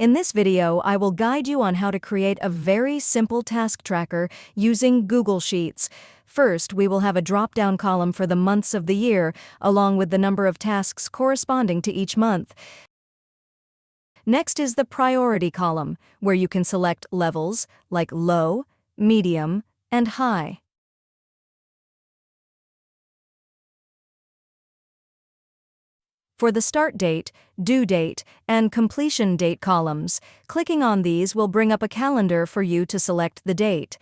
In this video, I will guide you on how to create a very simple task tracker using Google Sheets. First, we will have a drop-down column for the months of the year, along with the number of tasks corresponding to each month. Next is the priority column, where you can select levels like low, medium, and high. For the start date, due date, and completion date columns, clicking on these will bring up a calendar for you to select the date.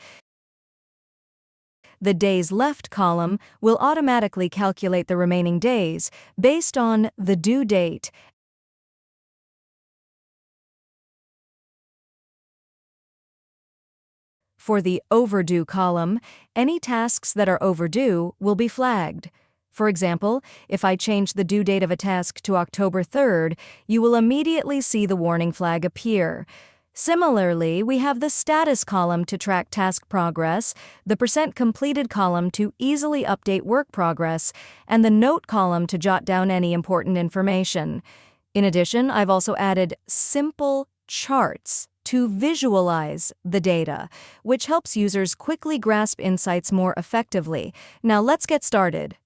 The Days Left column will automatically calculate the remaining days based on the due date. For the Overdue column, any tasks that are overdue will be flagged. For example, if I change the due date of a task to October 3rd, you will immediately see the warning flag appear. Similarly, we have the Status column to track task progress, the % completed column to easily update work progress, and the Note column to jot down any important information. In addition, I've also added simple charts to visualize the data, which helps users quickly grasp insights more effectively. Now let's get started.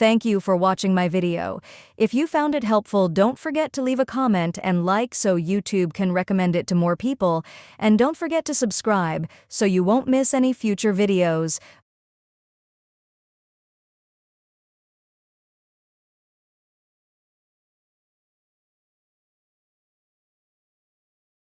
Thank you for watching my video. If you found it helpful, don't forget to leave a comment and like so YouTube can recommend it to more people. And don't forget to subscribe so you won't miss any future videos.